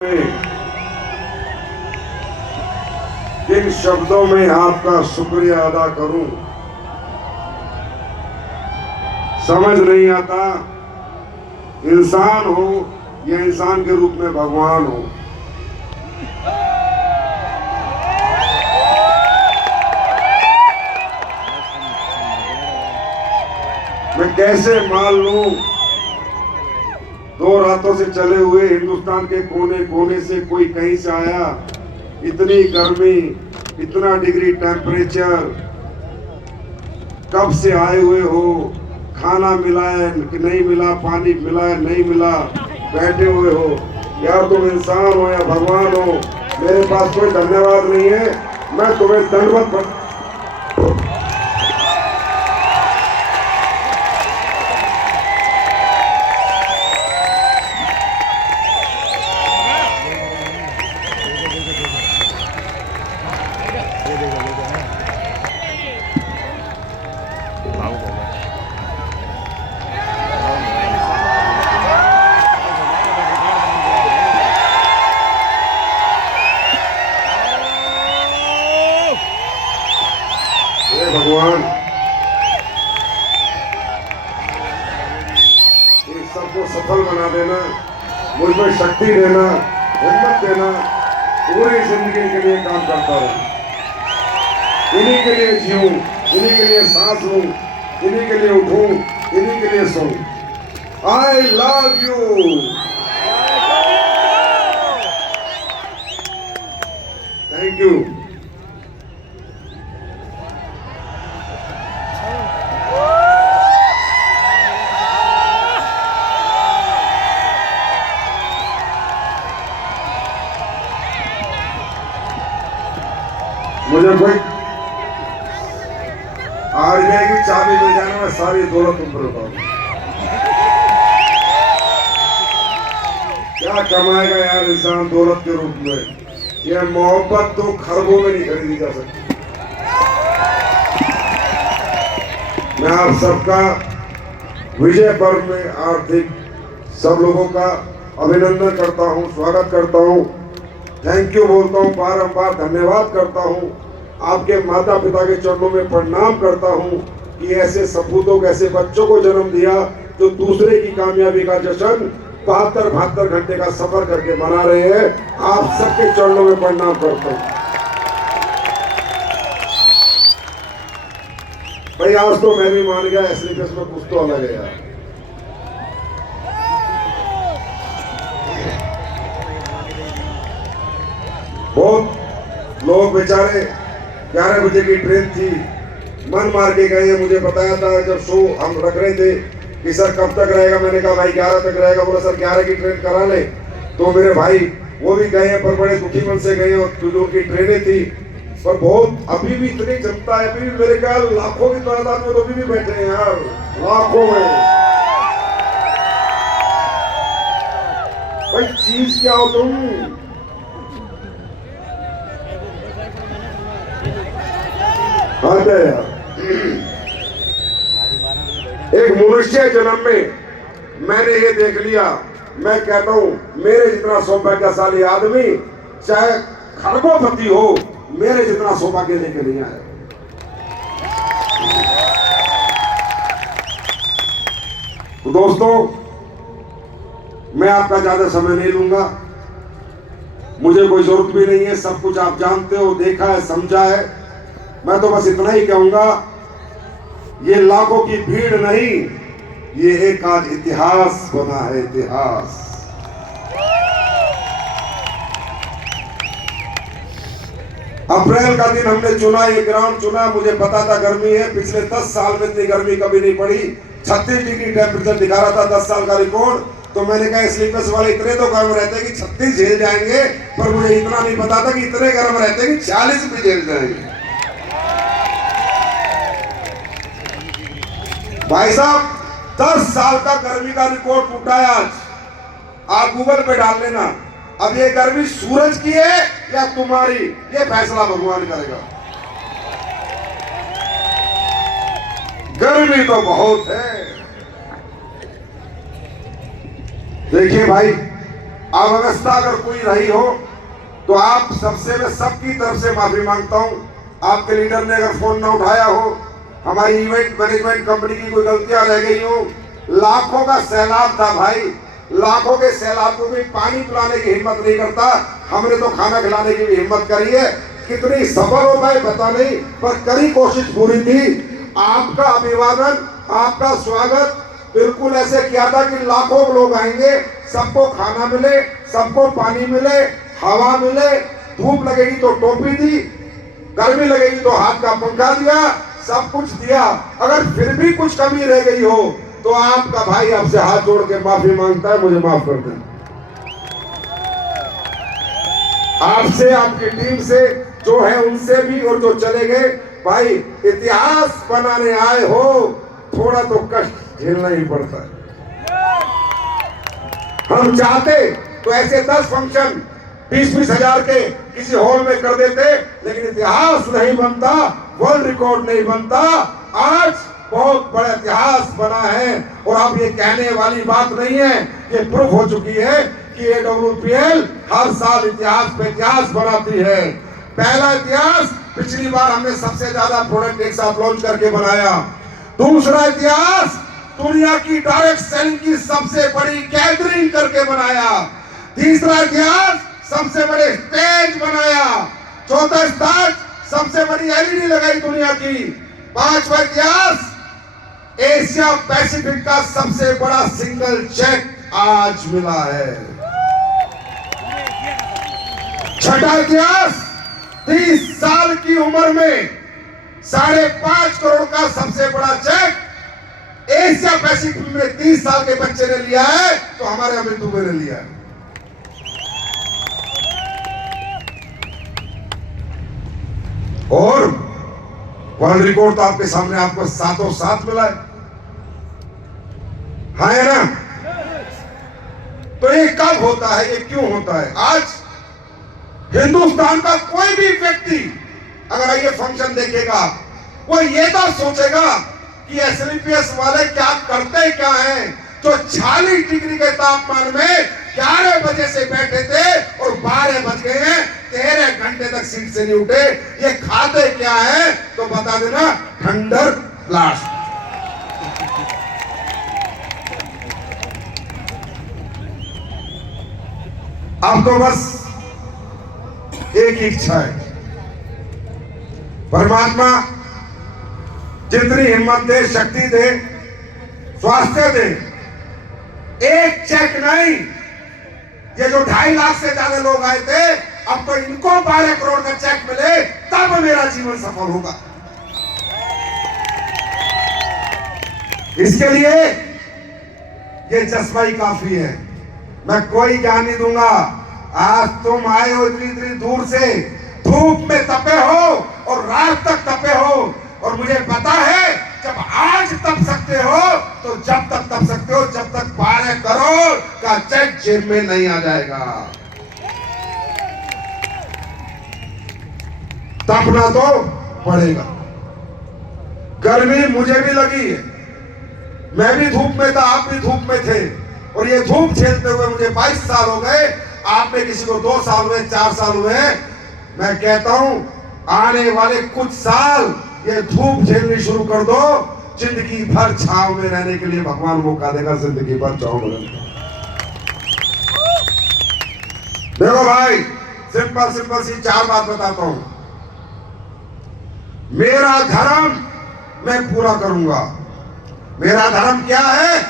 किन शब्दों में आपका शुक्रिया अदा करूं, समझ नहीं आता। इंसान हो या इंसान के रूप में भगवान हो, मैं कैसे मान लूं। 2 रातों से चले हुए हिंदुस्तान के कोने कोने से कोई कहीं से आया, इतनी गर्मी, इतना डिग्री टेम्परेचर, कब से आए हुए हो, खाना मिला है कि नहीं मिला, पानी मिला है नहीं मिला, बैठे हुए हो। यार तुम इंसान हो या भगवान हो, मेरे पास कोई धन्यवाद नहीं है। मैं तुम्हें दंडवत भगवान ये सबको सफल बना देना, मुझ में शक्ति देना, हिम्मत देना। पूरी जिंदगी के लिए काम करता रहूं, इन्हीं के लिए जीऊं, इन्हीं के लिए सांस लूं, इन्हीं के लिए उठूं, इन्हीं के लिए सोऊं। I love you. Thank you. मुझे कोई आरबीआई की चाबी मिल जाने में सारी दौलत तुम पर लौटाऊंगा। क्या कमाएगा यार इंसान दौलत के रूप में? यह मोहब्बत तो खरबों में नहीं खरीदी जा सकती। मैं आप सबका विजय पर्व में आर्थिक सब लोगों का अभिनंदन करता हूं, स्वागत करता हूं, थैंक यू बोलता हूं, बारंबार धन्यवाद करता हूं। आपके माता पिता के चरणों में प्रणाम करता हूं कि ऐसे सपूतों को, ऐसे बच्चों को जन्म दिया जो दूसरे की कामयाबी का जश्न 72 घंटे का सफर करके मना रहे हैं। आप सबके चरणों में प्रणाम करता हूं। भाई आज तो मैं भी मान गया, एसलीपीएस में कुछ तो अलग है यार। बहुत लोग बेचारे 11 बजे की ट्रेन थी, मन मार के गए। मुझे बताया था जब शो हम रख रहे थे कि सर कब तक रहेगा, मैंने कहा भाई 11 तक रहेगा। बोला सर 11 की ट्रेन करा ले। तो मेरे भाई वो भी गए हैं, पर बड़े दुखी मन से गए, और जो उनकी ट्रेनें थी। पर बहुत अभी भी इतनी जनता है, अभी भी मेरे ख्याल लाखों की तादाद में तो अभी भी बैठे हैं यार, लाखों में। भाई चीज क्या हो तुम? यार एक मनुष्य जन्म में मैंने ये देख लिया। मैं कहता हूं मेरे जितना सौभाग्यशाली आदमी चाहे खरबोपति हो, मेरे जितना सौभाग्य लेके नहीं आए। तो दोस्तों मैं आपका ज्यादा समय नहीं लूंगा, मुझे कोई जरूरत भी नहीं है, सब कुछ आप जानते हो, देखा है, समझा है। मैं तो बस इतना ही कहूंगा, ये लाखों की भीड़ नहीं, ये एक आज इतिहास बना है, इतिहास। अप्रैल का दिन हमने चुना, ये ग्राउंड चुना। मुझे पता था गर्मी है, पिछले 10 साल में इतनी गर्मी कभी नहीं पड़ी। 36 डिग्री टेम्परेचर दिखा रहा था 10 साल का रिकॉर्ड। तो मैंने कहा स्लीपर्स वाले इतने तो गर्म रहते हैं कि 36 झेल जाएंगे, पर मुझे इतना नहीं पता था कि इतने गर्म रहते हैं कि 40 भी झेल जाएंगे। भाई साहब 10 साल का गर्मी का रिकॉर्ड टूटा है आज। आप गूगल पे डाल लेना। अब ये गर्मी सूरज की है या तुम्हारी, ये फैसला भगवान करेगा। गर्मी तो बहुत है। देखिए भाई, अव्यवस्था अगर कोई रही हो तो आप सबसे, मैं सबकी तरफ से माफी मांगता हूं। आपके लीडर ने अगर फोन ना उठाया हो, हमारी इवेंट मैनेजमेंट कंपनी की कोई गलतियां रह गई हो, लाखों का सैलाब था भाई, लाखों के सैलाब को भी पानी पिलाने की हिम्मत नहीं करता, हमने तो खाना खिलाने की भी हिम्मत करी है। कितनी सफल हो पाए पता नहीं, पर करी कोशिश पूरी थी। आपका अभिवादन, आपका स्वागत बिल्कुल ऐसे किया था कि लाखों लोग आएंगे, सबको खाना मिले, सबको पानी मिले, हवा मिले, धूप लगेगी तो टोपी दी, गर्मी लगेगी तो हाथ का पंखा दिया, सब कुछ दिया। अगर फिर भी कुछ कमी रह गई हो तो आपका भाई आपसे हाथ जोड़ के माफी मांगता है, मुझे माफ कर दें। आपसे, आपकी टीम से, जो है उनसे भी, और जो चले गए भाई, इतिहास बनाने आए हो, थोड़ा तो कष्ट झेलना ही पड़ता है। हम चाहते तो ऐसे 10 फंक्शन 20-20 हजार के किसी हॉल में कर देते, लेकिन इतिहास नहीं बनता, वर्ल्ड रिकॉर्ड नहीं बनता। आज बहुत बड़ा इतिहास बना है, और अब ये कहने वाली बात नहीं है, ये प्रूफ हो चुकी है कि AWPL हर साल इतिहास पे इतिहास बनाती है। पहला इतिहास, पिछली बार हमने सबसे ज्यादा प्रोडक्ट एक साथ लॉन्च करके बनाया। दूसरा इतिहास, दुनिया की डायरेक्ट सेलिंग की सबसे बड़ी गैदरिंग करके बनाया। तीसरा इतिहास, सबसे बड़े स्टेज बनाया। चौथा इतिहास, सबसे बड़ी LED लगाई दुनिया की। पांचवा इतिहास, एशिया पैसिफिक का सबसे बड़ा सिंगल चेक आज मिला है। छठा इतिहास, 30 साल की उम्र में 5.5 करोड़ का सबसे बड़ा चेक एशिया पैसिफिक में 30 साल के बच्चे ने लिया है, तो हमारे अमित दुबे ने लिया है। और वर्ल्ड रिकॉर्ड तो आपके सामने, आपको साथों साथ मिला है, हाँ है ना? तो ये कब होता है, ये क्यों होता है? आज हिंदुस्तान का कोई भी व्यक्ति अगर ये फंक्शन देखेगा, वो ये तो सोचेगा कि SLPS वाले क्या करते क्या हैं, जो 40 डिग्री के तापमान में 11 बजे से बैठे थे और 12 बज गए हैं, 13 घंटे तक सीट से नहीं उठे। ये खाते क्या है तो बता देना, थंडर ब्लास्ट। अब तो बस एक इच्छा है, परमात्मा जितनी हिम्मत दे, शक्ति दे, स्वास्थ्य दे, एक चेक नहीं, ये जो 2.5 लाख से ज्यादा लोग आए थे, अब तो इनको 12 करोड़ का चेक मिले, तब मेरा जीवन सफल होगा। इसके लिए ये जज्बा ही काफी है। मैं कोई ज्ञान नहीं दूंगा। आज तुम आए हो इतनी दूर से, धूप में तपे हो और रात तक तपे हो, और मुझे पता है जब आज तप सकते हो तो जब तक तप सकते हो, जब तक 12 करोड़ का चेक जेब में नहीं आ जाएगा। तपना तो पड़ेगा। गर्मी मुझे भी लगी है, मैं भी धूप में था, आप भी धूप में थे, और ये धूप झेलते हुए मुझे 22 साल हो गए। आप में किसी को 2 साल हुए, 4 साल हुए। मैं कहता हूं आने वाले कुछ साल ये धूप झेलनी शुरू कर दो, जिंदगी भर छांव में रहने के लिए भगवान मौका देगा, जिंदगी भर छांव में। देखो भाई, सिंपल सी 4 बात बताता हूं। मेरा धर्म मैं पूरा करूंगा। मेरा धर्म क्या है?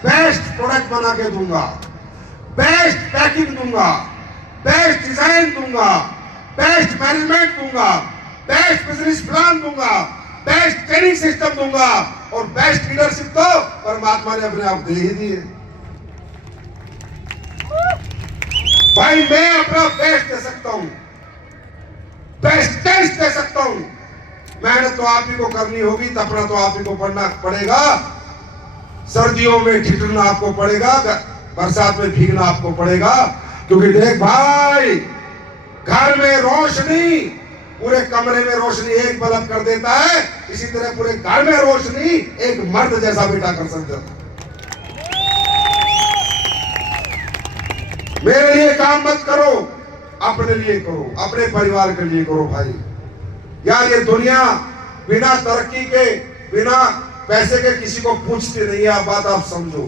बेस्ट प्रोडक्ट बना के दूंगा, बेस्ट पैकिंग दूंगा, बेस्ट डिजाइन दूंगा, बेस्ट मैनेजमेंट दूंगा, बेस्ट बिजनेस प्लान दूंगा, बेस्ट ट्रेनिंग सिस्टम दूंगा, और बेस्ट लीडरशिप तो परमात्मा ने अपने आप दे ही दी है। भाई मैं अपना बेस्ट दे सकता हूं, बेस्ट टेस्ट दे सकता हूं। मेहनत तो आप ही को करनी होगी, तपना तो आप ही को पड़ना पड़ेगा, सर्दियों में ठिठुरना आपको पड़ेगा, बरसात में भीगना आपको पड़ेगा। क्योंकि देख भाई, घर में रोशनी, पूरे कमरे में रोशनी एक बल्ब कर देता है, इसी तरह पूरे घर में रोशनी एक मर्द जैसा बेटा कर सकता है। मेरे लिए काम मत करो, अपने लिए करो, अपने परिवार के लिए करो भाई। यार ये दुनिया बिना तरक्की के, बिना पैसे के किसी को पूछती नहीं है। बात आप समझो।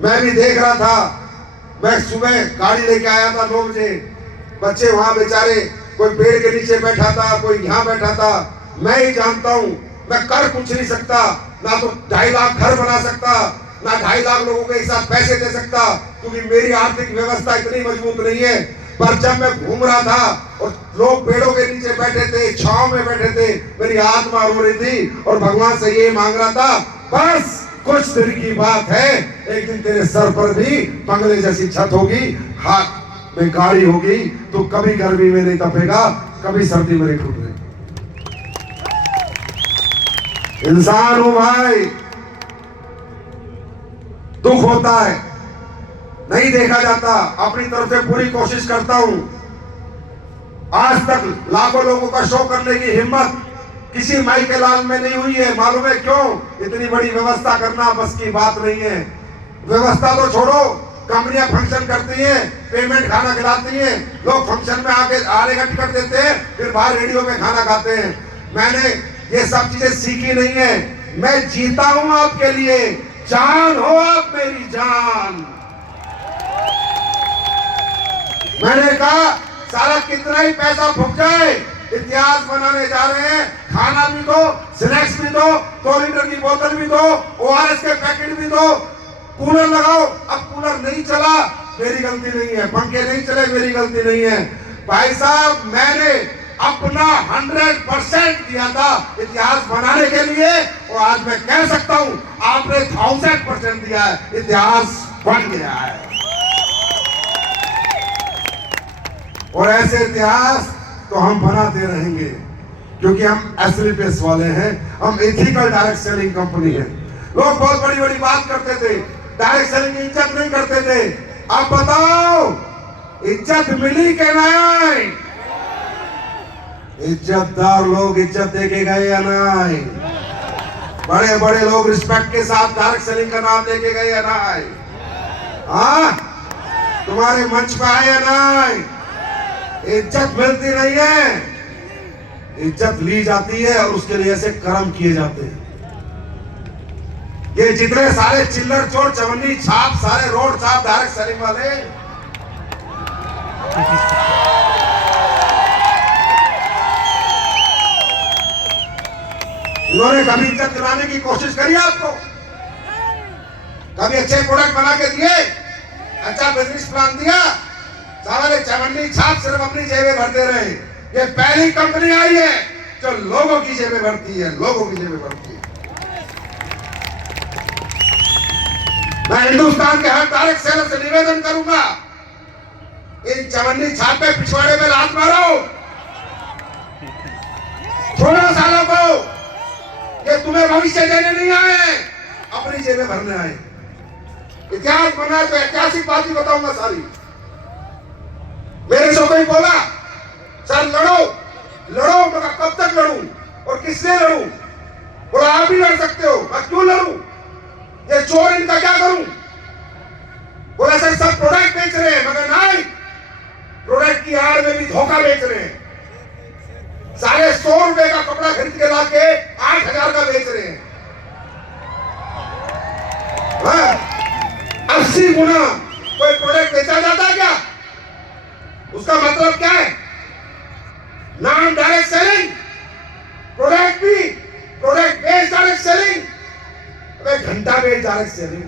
मैं भी देख रहा था, मैं सुबह गाड़ी लेके आया था 9 बजे, बच्चे वहां बेचारे, कोई पेड़ के नीचे बैठा था, कोई यहाँ बैठा था। मैं ही जानता हूं, मैं कर कुछ नहीं सकता, ना तो 2.5 लाख घर बना सकता, ना 2.5 लाख लोगों के साथ पैसे दे सकता, क्योंकि मेरी आर्थिक व्यवस्था इतनी मजबूत नहीं है। पर जब मैं घूम रहा था और लोग पेड़ों के नीचे बैठे थे, छांव में बैठे थे, मेरी आत्मा रो रही थी और भगवान से ये मांग रहा था, बस कुछ देर की बात है, एक दिन तेरे सर पर भी बंगले जैसी छत होगी, हाथ में गाड़ी होगी, तो कभी गर्मी में नहीं तपेगा, कभी सर्दी में नहीं ठूठेगा। इंसान हूं भाई, दुख होता है, नहीं देखा जाता, अपनी तरफ से पूरी कोशिश करता हूं। आज तक लाखों लोगों का शो करने की हिम्मत किसी माई के लाल में नहीं हुई है। मालूम है क्यों? इतनी बड़ी व्यवस्था करना बस की बात नहीं है। व्यवस्था तो छोड़ो, कंपनियां फंक्शन करती हैं, पेमेंट खाना खिलाती हैं, लोग फंक्शन में आके आने का टिकट देते हैं, फिर बाहर रेडियो में खाना खाते हैं। मैंने ये सब चीजें सीखी नहीं है, मैं जीता हूं आपके लिए, जान हो आप मेरी जान। मैंने कहा सारा कितना ही पैसा फूक जाए, इतिहास बनाने जा रहे हैं, खाना भी दो, स्नैक्स भी दो, 2 लीटर की बोतल भी दो, ORS के पैकेट भी दो, कूलर लगाओ। अब कूलर नहीं चला, मेरी गलती नहीं है, पंखे नहीं चले, मेरी गलती नहीं है। भाई साहब, मैंने अपना 100% दिया था इतिहास बनाने के लिए, और आज मैं कह सकता हूं आपने 1000% दिया है, इतिहास बन गया है। और ऐसे इतिहास तो हम बनाते रहेंगे, क्योंकि हम एसलीपीएस वाले हैं, हम एथिकल डायरेक्ट सेलिंग कंपनी है। लोग बहुत बड़ी बड़ी बात करते थे, डायरेक्ट सेलिंग की इज्जत नहीं करते थे। अब बताओ, इज्जत मिली के नहीं? इज्जतदार लोग इज्जत देके गए या नहीं? बड़े बड़े लोग रिस्पेक्ट के साथ डायरेक्ट सेलिंग का नाम लेके गए या नहीं? हाँ, तुम्हारे मंच पे आए या नहीं? इज्जत मिलती नहीं है, इज्जत ली जाती है, और उसके लिए ऐसे कर्म किए जाते हैं। ये जितने सारे चिल्लर चोर, चवन्नी छाप, सारे रोड छाप, डायरेक्ट सेलिंग वाले, इन्होंने कभी इज्जत दिलाने की कोशिश करी आपको? कभी अच्छे प्रोडक्ट बना के दिए, अच्छा बिजनेस प्लान दिया? सारे चवन्नी छाप सिर्फ अपनी जेबें भरते रहे। ये पहली कंपनी आई है जो लोगों की जेबें भरती है, लोगों की जेबें भरती है। मैं हिंदुस्तान के हर डायरेक्ट सेलर से निवेदन करूंगा, इन चवन्नी छाप पे पिछवाड़े में लात मारो, छोड़ो सालों को, ये तुम्हें भविष्य देने नहीं आए, अपनी जेबें भरने आए। इतिहास बना तो ऐतिहासिक बात ही बताऊंगा सारी। मेरे से कोई बोला सर लड़ो लड़ो, मैं कब तक लड़ूं और किससे लड़ूं? बोला आप भी लड़ सकते हो, मैं क्यों लड़ूं? ये चोर, इनका क्या करूं? बोला सर सब प्रोडक्ट बेच रहे हैं, मगर नहीं, प्रोडक्ट की आड़ में भी धोखा बेच रहे हैं। सारे 100 रुपए का कपड़ा खरीद के लाके 8000 का बेच रहे हैं। 80 गुना कोई प्रोडक्ट बेचा जाता है क्या? उसका मतलब क्या है? नाम डायरेक्ट सेलिंग, प्रोडक्ट भी, प्रोडक्ट बेस्ड डायरेक्ट सेलिंग, घंटा बेस्ड डायरेक्ट सेलिंग।